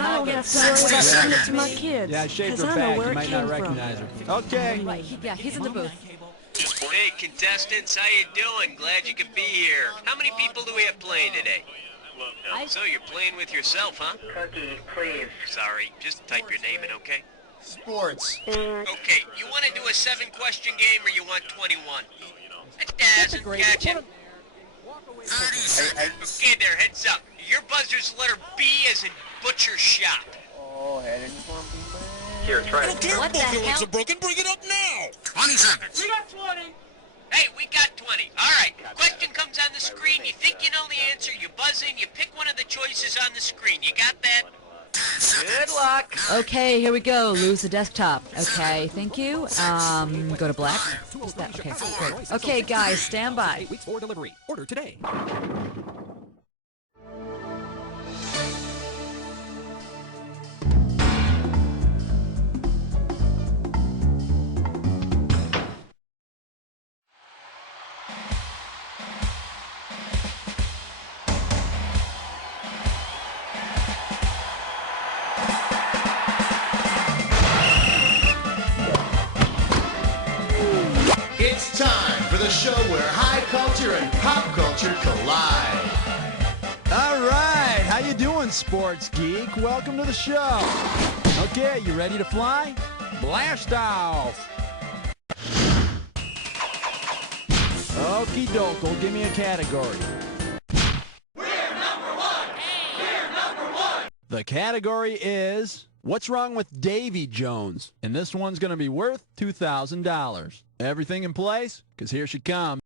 I don't have to worry about sending it to my kids. Yeah, I shaved her I know back. where You it might came not from. recognize her. Okay. Right, yeah, he's in the booth. Hey, contestants, how you doing? Glad you could be here. How many people do we have playing today? So you're playing with yourself, huh? Cookie, please. Sorry, just type your name in, okay? Sports. Okay, you want to do a 7-question game or you want 21? It doesn't catch it. 30 seconds. Okay there, heads up. Your buzzer's letter B as in butcher shop. Oh, heading for me. Here, try it. What the hell? broken. Bring it up now. 20 seconds. We got 20. Hey, we got 20. All right, question comes on the screen. You think you know the answer, you buzz in, you pick one of the choices on the screen. You got that? 10 seconds. Good luck. Okay, here we go. Lose the desktop. Okay, thank you. Go to black. What's that? Okay, great. Okay, guys, stand by. Weeks for delivery. Order today. It's time for the show where high culture and pop culture collide. All right, how you doing, sports geek? Welcome to the show. Okay, you ready to fly? Blast off. Okie doke, give me a category. We're number one! We're number one! The category is, what's wrong with Davy Jones? And this one's going to be worth $2,000. Everything in place? Because here she comes.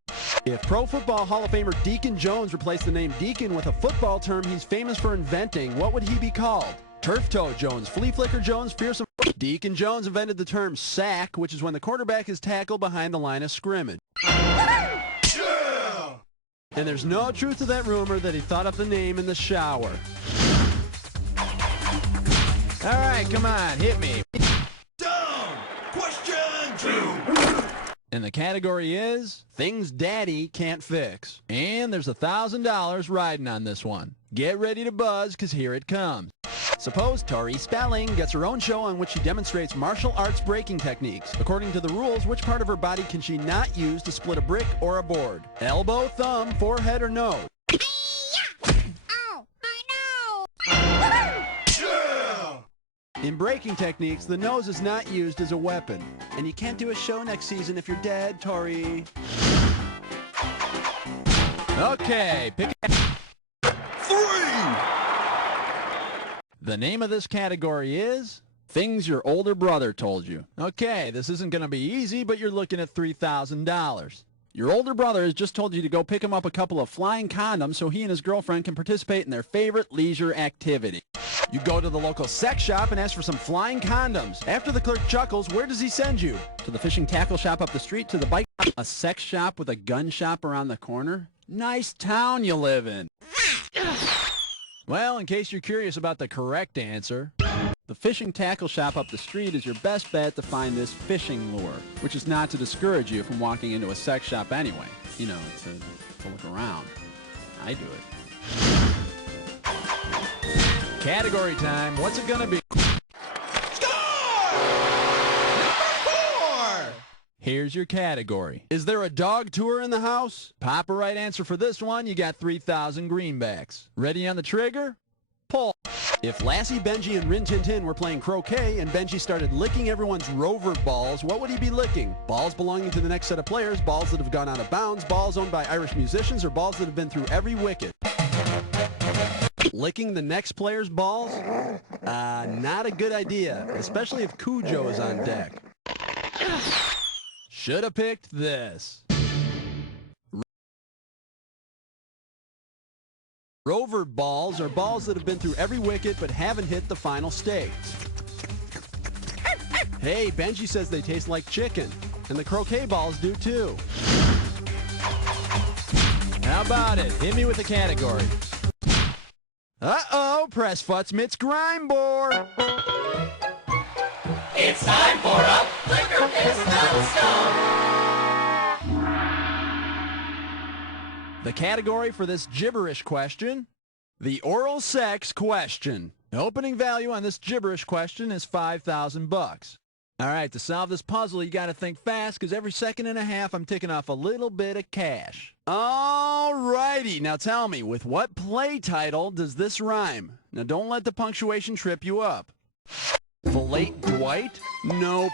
If Pro Football Hall of Famer Deacon Jones replaced the name Deacon with a football term he's famous for inventing, what would he be called? Turf Toe Jones, Flea Flicker Jones, Fearsome... Deacon Jones invented the term sack, which is when the quarterback is tackled behind the line of scrimmage. Yeah! And there's no truth to that rumor that he thought up the name in the shower. All right, come on, hit me. Down! Question 2! And the category is things Daddy can't fix. And there's $1,000 riding on this one. Get ready to buzz, because here it comes. Suppose Tori Spelling gets her own show on which she demonstrates martial arts breaking techniques. According to the rules, which part of her body can she not use to split a brick or a board? Elbow, thumb, forehead, or nose? Ow! I Yeah! In breaking techniques, the nose is not used as a weapon. And you can't do a show next season if you're dead, Tori. Okay, pick it. 3! The name of this category is things your older brother told you. Okay, this isn't going to be easy, but you're looking at $3,000. Your older brother has just told you to go pick him up a couple of flying condoms so he and his girlfriend can participate in their favorite leisure activity. You go to the local sex shop and ask for some flying condoms. After the clerk chuckles, where does he send you? To the fishing tackle shop up the street, to the bike... A sex shop with a gun shop around the corner? Nice town you live in. Well, in case you're curious about the correct answer, the fishing tackle shop up the street is your best bet to find this fishing lure, which is not to discourage you from walking into a sex shop anyway. You know, to look around. I do it. Category time. What's it gonna be? Score! Number 4! Here's your category. Is there a dog tour in the house? Pop a right answer for this one, you got 3,000 greenbacks. Ready on the trigger? Pull. If Lassie, Benji, and Rin Tin Tin were playing croquet and Benji started licking everyone's rover balls, what would he be licking? Balls belonging to the next set of players, balls that have gone out of bounds, balls owned by Irish musicians, or balls that have been through every wicket? Licking the next player's balls? Not a good idea, especially if Cujo is on deck. Should have picked this. Rover balls are balls that have been through every wicket but haven't hit the final stakes. Hey, Benji says they taste like chicken, and the croquet balls do too. How about it? Hit me with a category. Uh-oh, press futz mitts grime board. It's time for a Flicker Fist Stone! The category for this gibberish question, the oral sex question. Opening value on this gibberish question is $5,000. All right, to solve this puzzle, you got to think fast, because every second and a half I'm ticking off a little bit of cash. All righty, now tell me, with what play title does this rhyme? Now don't let the punctuation trip you up. Filet Dwight? Nope.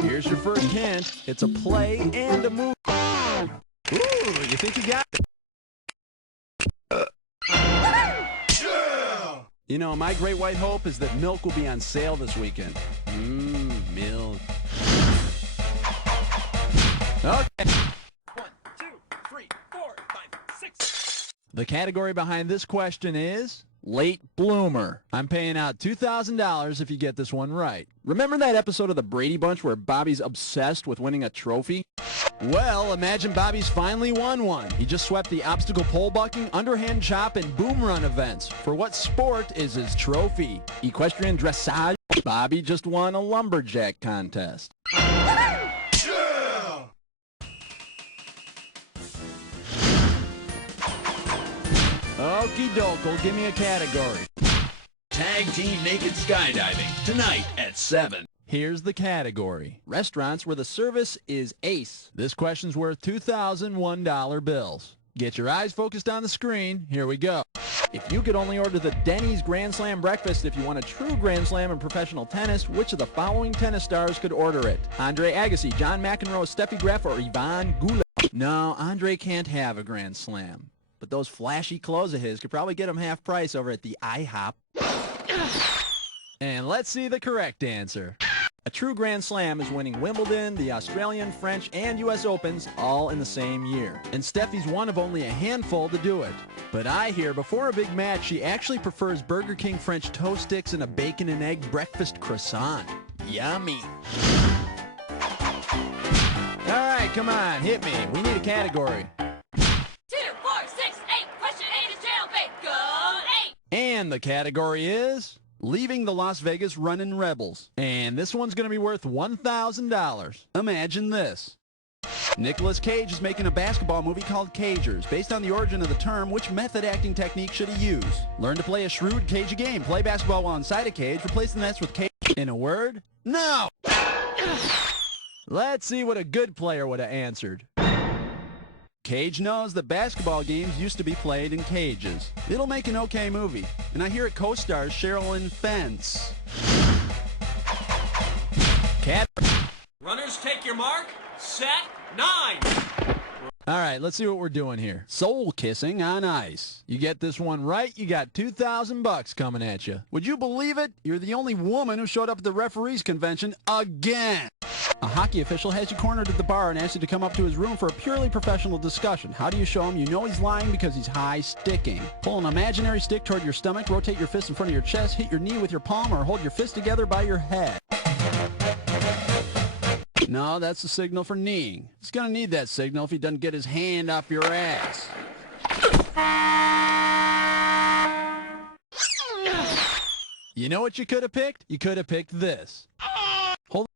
Here's your first hint. It's a play and a movie. Ooh, you think you got it? You know, my great white hope is that milk will be on sale this weekend. Milk. Okay. 1, 2, 3, 4, 5, 6. The category behind this question is late bloomer. I'm paying out $2,000 if you get this one right. Remember that episode of the Brady Bunch where Bobby's obsessed with winning a trophy? Well, imagine Bobby's finally won one. He just swept the obstacle pole bucking, underhand chop, and boom run events. For what sport is his trophy? Equestrian dressage? Bobby just won a lumberjack contest. Okie doke, give me a category. Tag team naked skydiving, tonight at 7. Here's the category. Restaurants where the service is ace. This question's worth $2,001 bills. Get your eyes focused on the screen. Here we go. If you could only order the Denny's Grand Slam breakfast if you want a true Grand Slam in professional tennis, which of the following tennis stars could order it? Andre Agassi, John McEnroe, Steffi Graf, or Ivan Gula? No, Andre can't have a Grand Slam. But those flashy clothes of his could probably get him half price over at the IHOP. And let's see the correct answer. A true Grand Slam is winning Wimbledon, the Australian, French, and U.S. Opens all in the same year. And Steffi's one of only a handful to do it. But I hear before a big match, she actually prefers Burger King French toast sticks and a bacon and egg breakfast croissant. Yummy. All right, come on, hit me. We need a category. 2, 4, 6, 8. Question 8 is jailbait. Go 8. And the category is leaving the Las Vegas Runnin' Rebels. And this one's going to be worth $1,000. Imagine this. Nicolas Cage is making a basketball movie called Cagers. Based on the origin of the term, which method acting technique should he use? Learn to play a shrewd cagey game. Play basketball while inside a cage. Replace the nets with cage. In a word? No! Let's see what a good player would have answered. Cage knows that basketball games used to be played in cages. It'll make an okay movie. And I hear it co-stars Sherilyn Fentz. Runners, take your mark. Set. 9. All right, let's see what we're doing here. Soul kissing on ice. You get this one right, you got $2,000 coming at you. Would you believe it? You're the only woman who showed up at the referees convention again. A hockey official has you cornered at the bar and asks you to come up to his room for a purely professional discussion. How do you show him you know he's lying? Because he's high-sticking. Pull an imaginary stick toward your stomach, rotate your fist in front of your chest, hit your knee with your palm, or hold your fist together by your head. No, that's the signal for kneeing. He's going to need that signal if he doesn't get his hand off your ass. You know what you could have picked? You could have picked this. Holding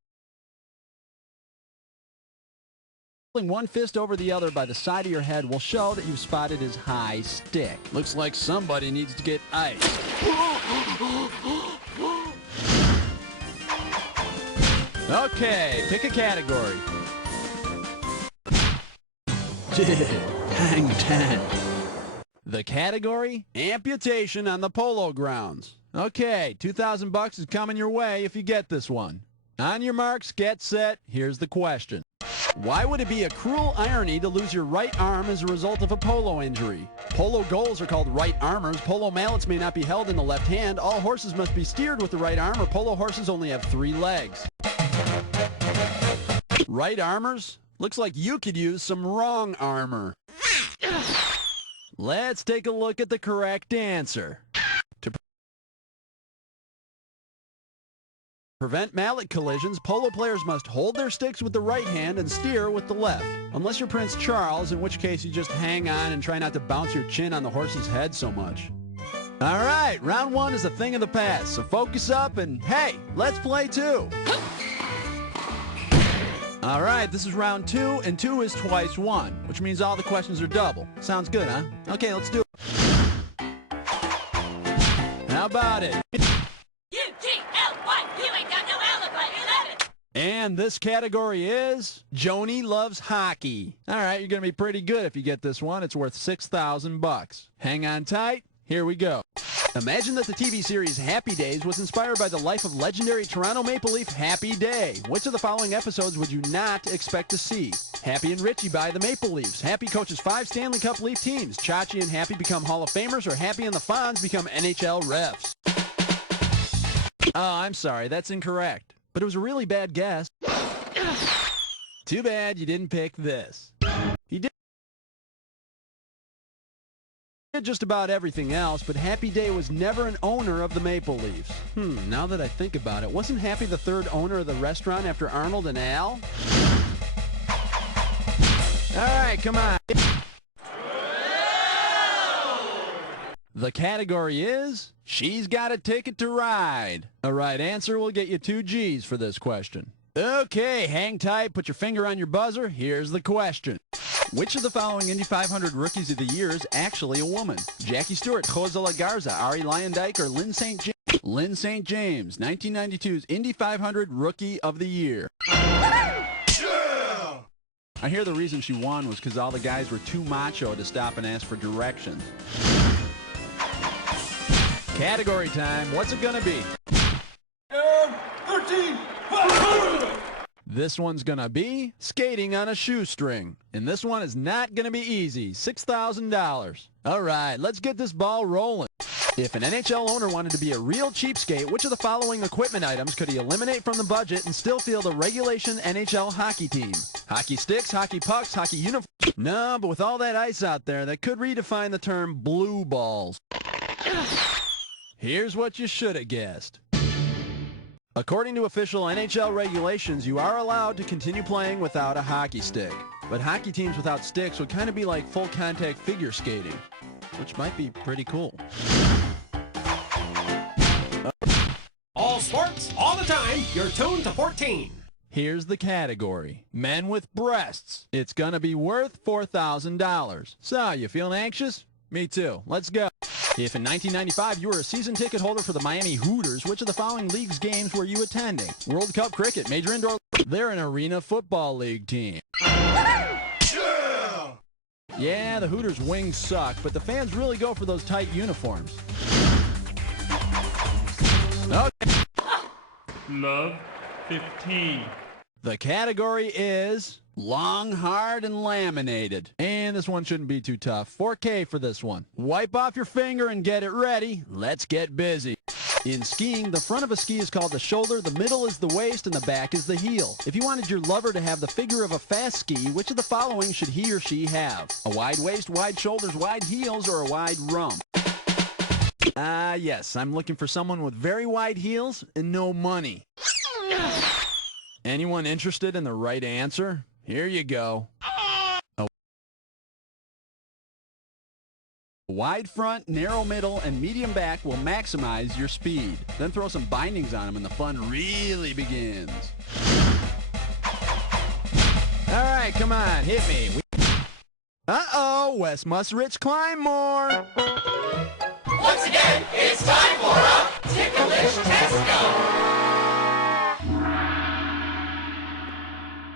one fist over the other by the side of your head will show that you've spotted his high stick. Looks like somebody needs to get iced. Okay, pick a category. Hang 10. The category? Amputation on the polo grounds. Okay, $2,000 is coming your way if you get this one. On your marks, get set, here's the question. Why would it be a cruel irony to lose your right arm as a result of a polo injury? Polo goals are called right armers. Polo mallets may not be held in the left hand. All horses must be steered with the right arm, or polo horses only have 3 legs. Right armors? Looks like you could use some wrong armor. Let's take a look at the correct answer. To prevent mallet collisions, polo players must hold their sticks with the right hand and steer with the left. Unless you're Prince Charles, in which case you just hang on and try not to bounce your chin on the horse's head so much. All right, round 1 is a thing of the past, so focus up and, hey, let's play 2. All right, this is round 2, and 2 is twice 1, which means all the questions are double. Sounds good, huh? Okay, let's do it. How about it? U-G-L-Y, you ain't got no alibi, 11. And this category is Joni Loves Hockey. All right, you're going to be pretty good if you get this one. It's worth $6,000. Hang on tight. Here we go. Imagine that the TV series Happy Days was inspired by the life of legendary Toronto Maple Leaf Happy Day. Which of the following episodes would you not expect to see? Happy and Richie buy the Maple Leafs. Happy coaches 5 Stanley Cup Leaf teams. Chachi and Happy become Hall of Famers, or Happy and the Fonz become NHL refs. Oh, I'm sorry, that's incorrect. But it was a really bad guess. Too bad you didn't pick this. He did just about everything else, but Happy Day was never an owner of the Maple Leafs. Now that I think about it, wasn't Happy the third owner of the restaurant after Arnold and Al? All right, come on. The category is She's Got a Ticket to Ride. A right answer will get you 2 G's for this question. Okay, hang tight, put your finger on your buzzer. Here's the question. Which of the following Indy 500 Rookies of the Year is actually a woman? Jackie Stewart, Jose La Garza, Ari Lyondike, or Lynn St. James? Lynn St. James, 1992's Indy 500 Rookie of the Year. Yeah! I hear the reason she won was because all the guys were too macho to stop and ask for directions. Category time. What's it gonna be? 13. This one's gonna be skating on a shoestring. And this one is not gonna be easy. $6,000. All right, let's get this ball rolling. If an NHL owner wanted to be a real cheapskate, which of the following equipment items could he eliminate from the budget and still field a regulation NHL hockey team? Hockey sticks, hockey pucks, hockey uniforms? No, but with all that ice out there, that could redefine the term blue balls. Here's what you should have guessed. According to official NHL regulations, you are allowed to continue playing without a hockey stick. But hockey teams without sticks would kind of be like full contact figure skating, which might be pretty cool. All sports, all the time. You're tuned to 14. Here's the category. Men with breasts. It's gonna be worth $4,000. So, you feeling anxious? Me too. Let's go. If in 1995 you were a season ticket holder for the Miami Hooters, which of the following league's games were you attending? World Cup Cricket, Major Indoor... They're an Arena Football League team. Yeah, the Hooters' wings suck, but the fans really go for those tight uniforms. Okay. Love 15. The category is long, hard, and laminated. And this one shouldn't be too tough. 4K for this one. Wipe off your finger and get it ready. Let's get busy. In skiing, the front of a ski is called the shoulder, the middle is the waist, and the back is the heel. If you wanted your lover to have the figure of a fast ski, which of the following should he or she have? A wide waist, wide shoulders, wide heels, or a wide rump? Yes, I'm looking for someone with very wide heels and no money. Anyone interested in the right answer? Here you go. A wide front, narrow middle, and medium back will maximize your speed. Then throw some bindings on them and the fun really begins. All right, come on, hit me. Uh-oh, Wes Musrich climb more. Once again, it's time for a ticklish Tesco.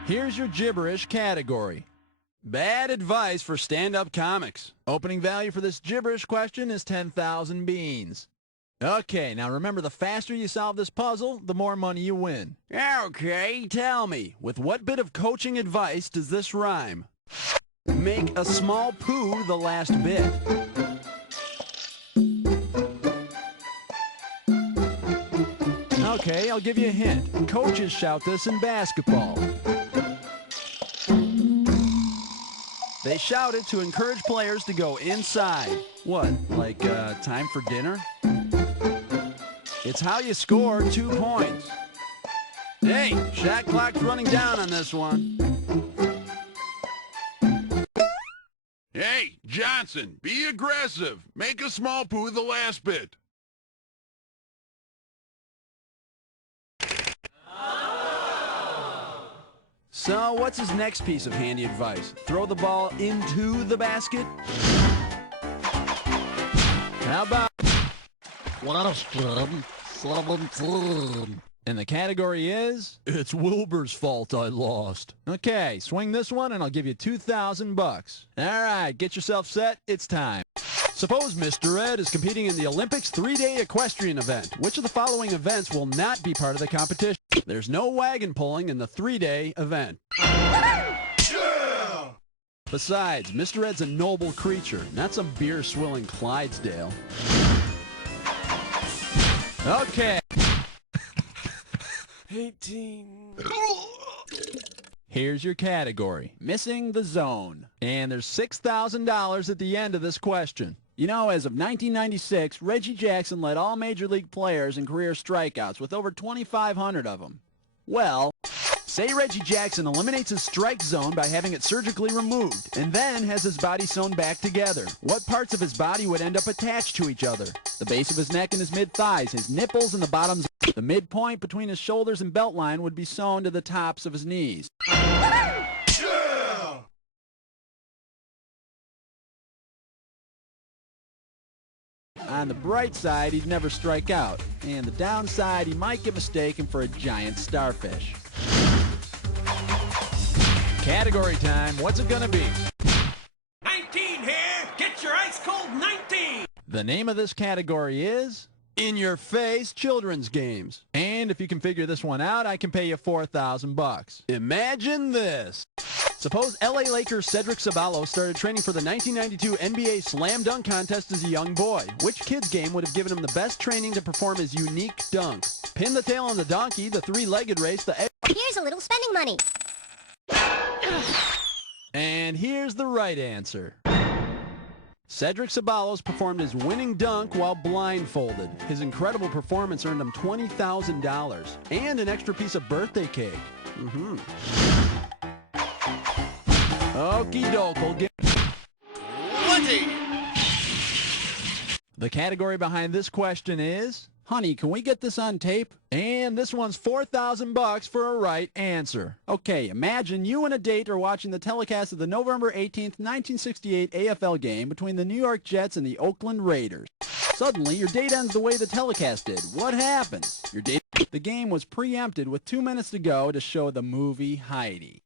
Here's your gibberish category. Bad advice for stand-up comics. Opening value for this gibberish question is 10,000 beans. Okay, now remember, the faster you solve this puzzle, the more money you win. Okay, tell me, with what bit of coaching advice does this rhyme? Make a small poo the last bit. Okay, I'll give you a hint. Coaches shout this in basketball. They shout it to encourage players to go inside. What, like time for dinner? It's how you score 2 points. Hey, shot clock's running down on this one. Hey, Johnson, be aggressive. Make a small poo the last bit. So what's his next piece of handy advice? Throw the ball into the basket? How about... And the category is... It's Wilbur's fault I lost. Okay, swing this one and I'll give you $2,000. All right, get yourself set. It's time. Suppose Mr. Ed is competing in the Olympics 3-day equestrian event. Which of the following events will not be part of the competition? There's no wagon pulling in the 3-day event. Yeah! Besides, Mr. Ed's a noble creature, not some beer-swilling Clydesdale. Okay. 18. Here's your category, missing the zone. And there's $6,000 at the end of this question. You know, as of 1996, Reggie Jackson led all Major League players in career strikeouts with over 2,500 of them. Well, say Reggie Jackson eliminates his strike zone by having it surgically removed, and then has his body sewn back together. What parts of his body would end up attached to each other? The base of his neck and his mid-thighs, his nipples and the bottoms. The midpoint between his shoulders and belt line would be sewn to the tops of his knees. Yeah! On the bright side, he'd never strike out. And the downside, he might get mistaken for a giant starfish. Category time. What's it gonna be? 19 here. Get your ice cold 19. The name of this category is In Your Face Children's Games. And if you can figure this one out, I can pay you $4,000. Imagine this. Suppose LA Lakers Cedric Ceballos started training for the 1992 NBA Slam Dunk Contest as a young boy. Which kid's game would have given him the best training to perform his unique dunk? Pin the tail on the donkey, the three-legged race, the... Here's a little spending money. And here's the right answer. Cedric Ceballos performed his winning dunk while blindfolded. His incredible performance earned him $20,000 and an extra piece of birthday cake. Okie doke, we'll get 20. The category behind this question is, honey, can we get this on tape? And this one's $4,000 for a right answer. Okay, imagine you and a date are watching the telecast of the November 18th, 1968 AFL game between the New York Jets and the Oakland Raiders. Suddenly, your date ends the way the telecast did. What happens? The game was preempted with 2 minutes to go to show the movie Heidi.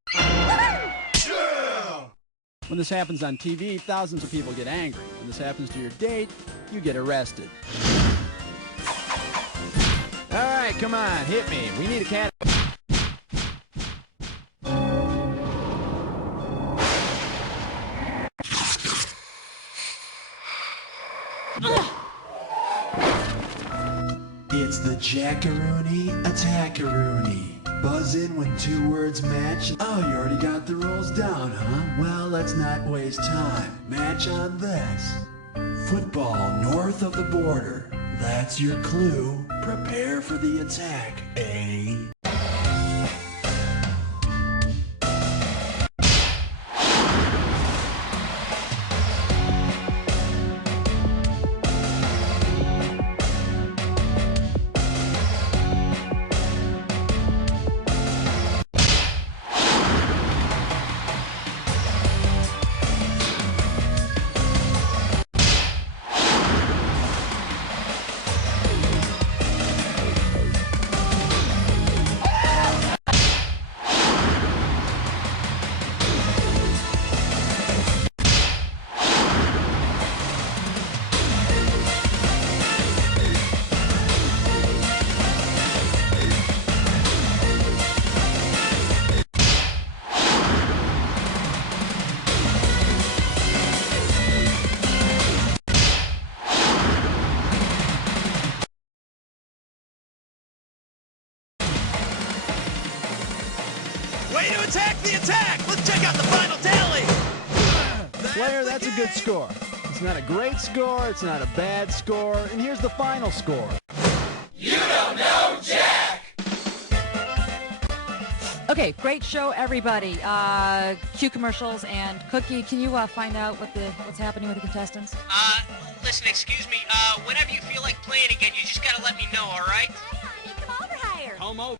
When this happens on TV, thousands of people get angry. When this happens to your date, you get arrested. All right, come on, hit me. We need a cat. It's the Jackaroony Attackaroony. Buzz in when two words match. Oh, you already got the rules down, huh? Well, let's not waste time. Match on this. Football north of the border. That's your clue. Prepare for the attack, eh? Way to attack the attack! Let's check out the final tally! Player, that's a good score. It's not a great score, it's not a bad score, and here's the final score. You don't know Jack! Okay, great show, everybody. Cue commercials, and Cookie, can you find out what's happening with the contestants? Listen, excuse me, whenever you feel like playing again, you just gotta let me know, all right? Hi, honey, come over here. Come over.